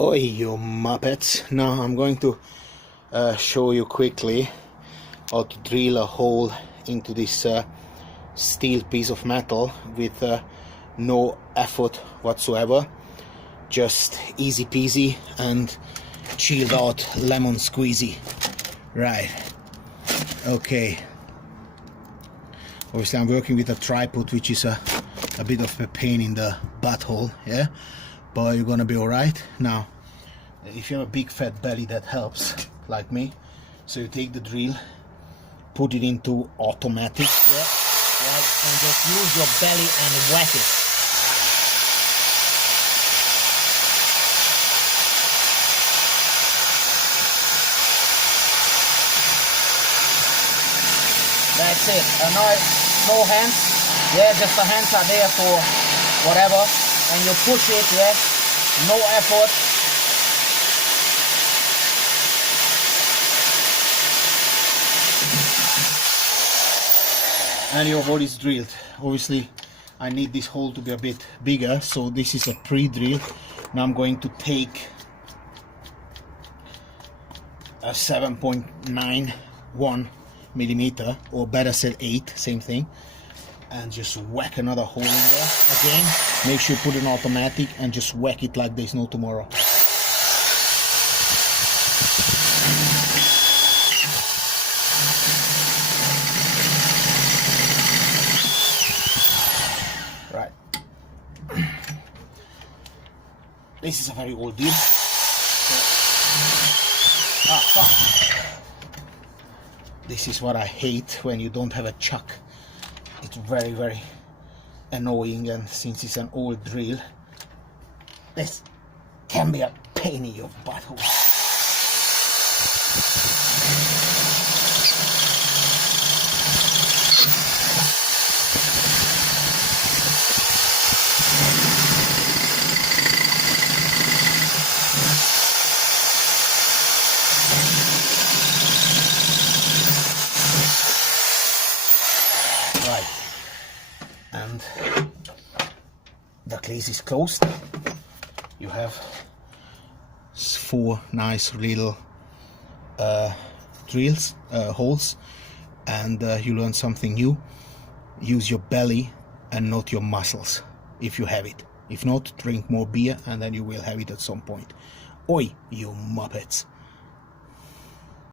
Oi, you muppets. Now I'm going to show you quickly how to drill a hole into this steel piece of metal with no effort whatsoever. Just easy peasy and chilled out lemon squeezy. Right. Okay. Obviously I'm working with a tripod, which is a bit of a pain in the butthole, yeah? But you're gonna be alright. Now, if you have a big fat belly, that helps, like me. So you take the drill, put it into automatic, yeah, right, and just use your belly and whack it. That's it. No hands, yeah, just the hands are there for whatever, and you push it, yeah, no effort. And your hole is drilled. Obviously I need this hole to be a bit bigger, so this is a pre-drill. Now I'm going to take a 7.91 millimeter, or better said 8, same thing, and just whack another hole in there again. Make sure you put it in automatic and just whack it like there's no tomorrow. Right. This is a very old deal. Fuck. This is what I hate when you don't have a chuck. It's very, very annoying, and since it's an old drill, this can be a pain in your butthole. Right, and the case is closed. You have 4 nice little drills, holes, and you learn something new. Use your belly and not your muscles if you have it. If not, drink more beer and then you will have it at some point. Oi, you muppets.